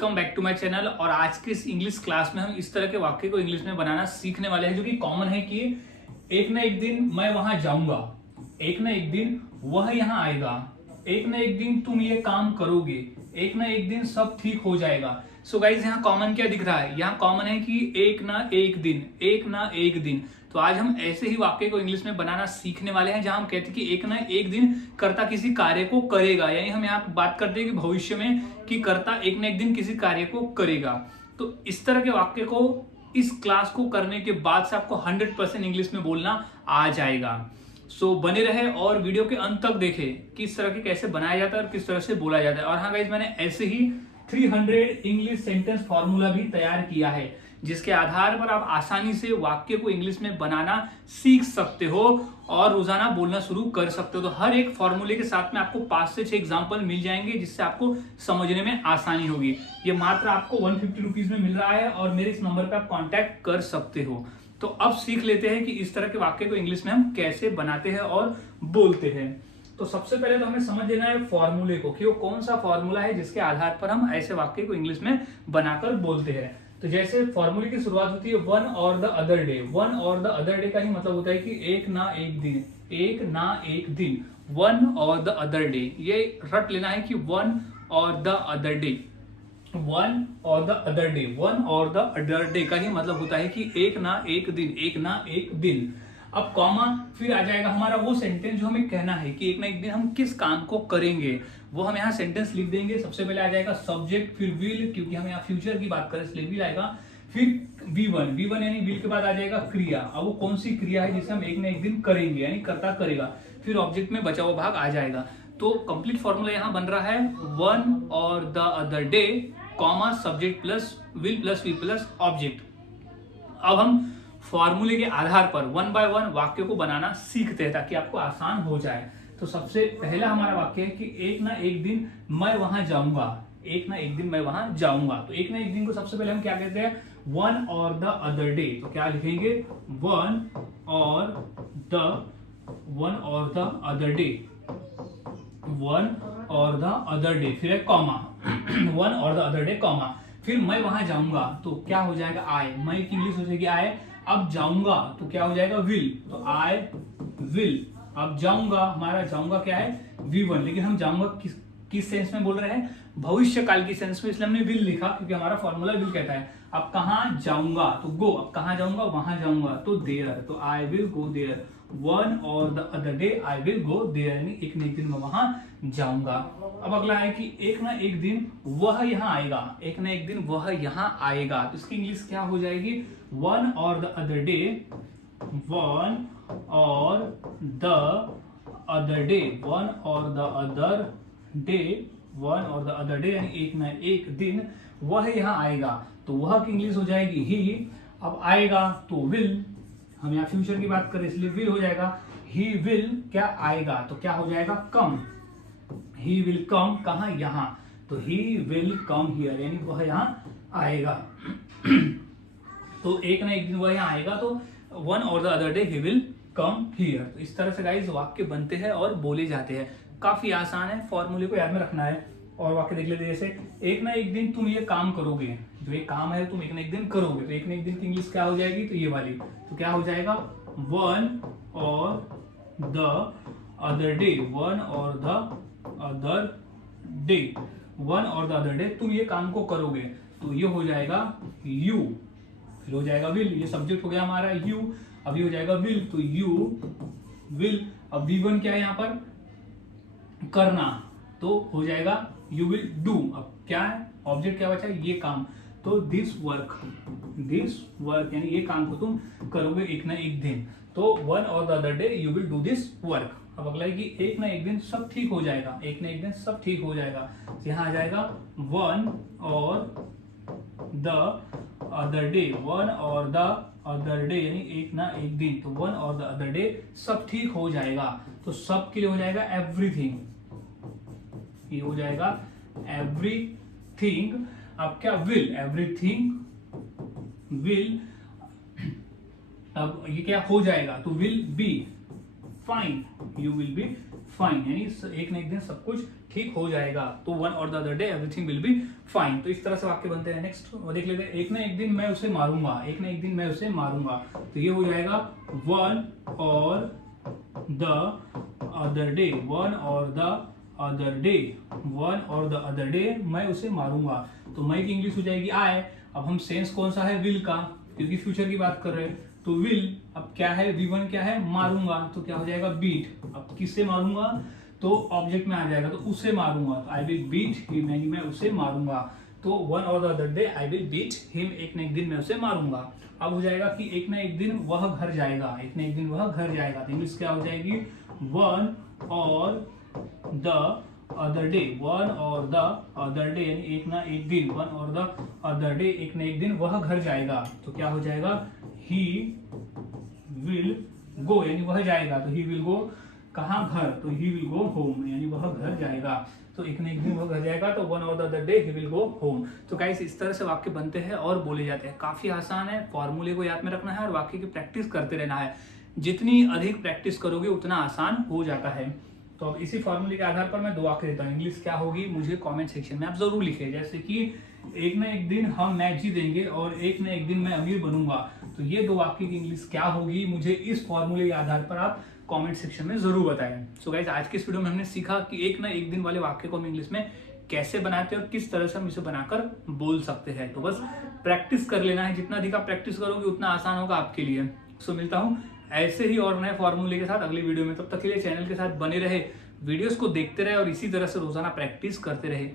Welcome back to my channel. और आज के इस इंग्लिश क्लास में हम इस तरह के वाक्य को इंग्लिश में बनाना सीखने वाले हैं जो कि कॉमन है कि एक ना एक दिन मैं वहां जाऊंगा, एक ना एक दिन वह यहाँ आएगा, एक ना एक दिन तुम ये काम करोगे, एक ना एक दिन सब ठीक हो जाएगा। सो गाइज यहाँ कॉमन क्या दिख रहा है? यहाँ कॉमन है कि एक ना एक दिन, एक ना एक दिन। तो आज हम ऐसे ही वाक्य को इंग्लिश में बनाना सीखने वाले हैं जहां हम कहते हैं कि एक ना एक दिन कर्ता किसी कार्य को करेगा, यानी हम यहाँ बात करते हैं कि भविष्य में कि कर्ता एक ना एक दिन किसी कार्य को करेगा। तो इस तरह के वाक्य को इस क्लास को करने के बाद से आपको 100% इंग्लिश में बोलना आ जाएगा। सो बने रहे और वीडियो के अंत तक देखें कि इस तरह के कैसे बनाया जाता है और किस तरह से बोला जाता है। और हाँ गाइज, मैंने ऐसे ही 300 इंग्लिश सेंटेंस फॉर्मूला भी तैयार किया है जिसके आधार पर आप आसानी से वाक्य को इंग्लिश में बनाना सीख सकते हो और रोजाना बोलना शुरू कर सकते हो। तो हर एक फॉर्मूले के साथ में आपको 5 से 6 एग्जाम्पल मिल जाएंगे जिससे आपको समझने में आसानी होगी। ये मात्र आपको 150 रुपीज में मिल रहा है और मेरे इस नंबर पर आप कॉन्टैक्ट कर सकते हो। तो अब सीख लेते हैं कि इस तरह के वाक्य को इंग्लिश में हम कैसे बनाते हैं और बोलते हैं। तो सबसे पहले तो हमें समझ लेना है फॉर्मूले को कि वो कौन सा फॉर्मूला है जिसके आधार पर हम ऐसे वाक्य को इंग्लिश में बनाकर बोलते हैं। तो जैसे फॉर्मूले की शुरुआत होती है वन और द अदर डे। वन और द अदर डे का ही मतलब होता है कि एक ना एक दिन, एक ना एक दिन, वन और द अदर डे। ये रट लेना है कि वन और द अदर डे, वन और द अदर डे। वन और द अदर डे का ही मतलब होता है कि एक ना एक दिन, एक ना एक दिन। अब कॉमा फिर आ जाएगा हमारा वो सेंटेंस जो हमें कहना है कि एक ना एक दिन हम किस काम को करेंगे, वो हम यहाँ सेंटेंस लिख देंगे। सबसे पहले आ जाएगा सब्जेक्ट, फिर विल, क्योंकि हम यहाँ फ्यूचर की बात करें इसलिए विल आएगा। फिर V1, V1 यानी विल के बाद आ जाएगा क्रिया। अब वो कौन सी क्रिया है जिसे हम एक ना एक दिन करेंगे, यानी कर्ता करेगा। फिर ऑब्जेक्ट में बचा हुआ भाग आ जाएगा। तो कंप्लीट फॉर्मूला यहाँ बन रहा है वन और the other day, comma subject plus will plus V plus object. अब हम फॉर्मूले के आधार पर वन बाय वन वाक्य को बनाना सीखते हैं ताकि आपको आसान हो जाए। तो सबसे पहला हमारा वाक्य है कि एक ना एक दिन मैं वहां जाऊंगा, एक ना एक दिन मैं वहां जाऊंगा। तो एक ना एक दिन को सबसे पहले हम क्या कहते हैं? वन और द अदर डे। तो क्या लिखेंगे? वन और द अदर डे, वन और द अदर डे, फिर है कॉमा, वन और द अदर डे कॉमा। फिर मैं वहां जाऊंगा तो क्या हो जाएगा? आई। मैं की इंग्लिश हो जाएगी आई। अब जाऊंगा तो क्या हो जाएगा? विल। तो आई विल। अब जाऊंगा, हमारा जाऊंगा क्या है? V1। लेकिन हम जाऊंगा किस सेंस में बोल रहे हैं? भविष्य काल की सेंस में, इसलिए हमने विल लिखा क्योंकि हमारा फॉर्मूला विल कहता है। अब कहां जाऊंगा? तो गो। अब कहां जाऊंगा? वहां जाऊंगा तो देयर। तो I will go there. One और the other day I will go there, यानी एक ना एक दिन मैं वहां जाऊंगा। अब अगला है कि एक ना एक दिन वह यहाँ आएगा, एक ना एक दिन वह यहाँ आएगा। तो इसकी इंग्लिश क्या हो जाएगी? वन और द अदर डे, वन और द अदर डे, वन और द अदर डे, वन और द अदर डे, यानी एक ना एक दिन वह यहाँ आएगा। तो वह की इंग्लिश हो जाएगी ही। अब आएगा तो विल, हम यहाँ फ्यूचर की बात करें इसलिए विल हो जाएगा। ही विल क्या आएगा? तो क्या हो जाएगा? कम। ही विल कम, कहाँ? यहाँ। तो ही विल कम हियर, यानी वह यहाँ आएगा। तो एक ना एक दिन वह यहाँ आएगा, तो वन और the other day he will come here. तो इस तरह से गाइस वाक्य बनते हैं और बोले जाते हैं। काफी आसान है, फॉर्मूले को याद में रखना है। और वाक्य देख लेते हैं, जैसे एक ना एक दिन तुम ये काम करोगे, जो ये काम है तुम एक ना एक दिन करोगे। तो एक ना एक दिन की इंग्लिश क्या हो जाएगी? तो ये वाली। तो क्या हो जाएगा? वन और द अदर डे, वन और द अदर डे, वन और द अदर डे तुम ये काम को करोगे। तो ये हो जाएगा यू, फिर हो जाएगा विल। ये सब्जेक्ट हो गया हमारा यू। अभी हो जाएगा विल, तो यू विल। अब V1 क्या है यहाँ पर? करना, तो हो जाएगा यू विल डू। अब क्या है? ऑब्जेक्ट क्या बचा? ये काम। तो दिस वर्क, दिस वर्क यानी ये काम को तुम करोगे एक ना एक दिन। तो वन और the other day you will do this work. अब अगला है कि एक ना एक दिन सब ठीक हो जाएगा, एक ना एक दिन सब ठीक हो जाएगा। यहाँ आ जाएगा वन और द अदर डे, वन और द अदर डे, यानी एक ना एक दिन। तो वन और द अदर डे सब ठीक हो जाएगा। तो सब के लिए हो जाएगा एवरीथिंग, ये हो जाएगा एवरीथिंग। अब क्या? Will, everything will. अब ये क्या हो जाएगा? तो will be fine, you will be fine, यानी एक ना एक दिन सब कुछ ठीक हो जाएगा। तो वन और the other day everything will be fine. तो इस तरह से वाक्य बनते हैं। नेक्स्ट देख लेते हैं, एक ना एक दिन मैं उसे मारूंगा, एक ना एक दिन मैं उसे मारूंगा। तो ये हो जाएगा वन और द अदर डे, वन और द अदर डे, वन और द अदर डे मैं उसे मारूंगा। तो मैं की इंग्लिश हो जाएगी आई। अब हम सेंस कौन सा है, विल का, क्योंकि फ्यूचर की बात कर रहे हैं। तो विल अब क्या है, V1 क्या है, मारूंगा, तो क्या हो जाएगा बीट। अब किससे मारूंगा, तो ऑब्जेक्ट में आ जाएगा, तो उसे मारूंगा, तो आई विल बीट हिम, यानी मैं उसे मारूंगा। तो वन और the other day I will beat him, एक ना एक दिन मैं उसे मारूंगा। अब हो जाएगा कि एक ना एक दिन वह घर जाएगा, एक ना एक दिन वह घर जाएगा। तो इंग्लिश क्या हो जाएगी, वन और द अदर डे, वन और द अदर डे, यानी एक ना एक दिन, वन और द अदर डे, एक ना एक दिन वह घर जाएगा। तो क्या हो जाएगा, ही विल गो, यानी वह जाएगा, तो ही विल गो कहाँ, घर, तो ही विल गो होम, यानी वह घर जाएगा। तो एक ना एक दिन वह घर जाएगा, तो वन और the other day he will go home. तो गाइस इस तरह से वाक्य बनते हैं और बोले जाते हैं। काफी आसान है, फॉर्मूले को याद में रखना है और वाक्य की प्रैक्टिस करते रहना है। जितनी अधिक प्रैक्टिस करोगे उतना आसान हो जाता है। तो अब इसी फॉर्मूले के आधार पर मैं दो वाक्य देता हूँ। इंग्लिश क्या होगी मुझे कमेंट सेक्शन में आप जरूर लिखें, जैसे कि एक ना एक दिन हम मैच जीतेंगे और एक ना एक दिन मैं अमीर बनूंगा। तो ये दो वाक्य की इंग्लिश क्या होगी मुझे इस फॉर्मूले के आधार पर आप कमेंट सेक्शन में जरूर बताएं। सो गाइस आज के इस वीडियो में हमने सीखा कि एक ना एक दिन वाले वाक्य को हम इंग्लिश में कैसे बनाते हैं और किस तरह से हम इसे बनाकर बोल सकते हैं। तो बस प्रैक्टिस कर लेना है, जितना अधिक आप प्रैक्टिस करोगे उतना आसान होगा आपके लिए। सो मिलता हूँ ऐसे ही और नए फॉर्मूले के साथ अगली वीडियो में। तब तक के लिए चैनल के साथ बने रहे, वीडियोस को देखते रहे और इसी तरह से रोजाना प्रैक्टिस करते रहे।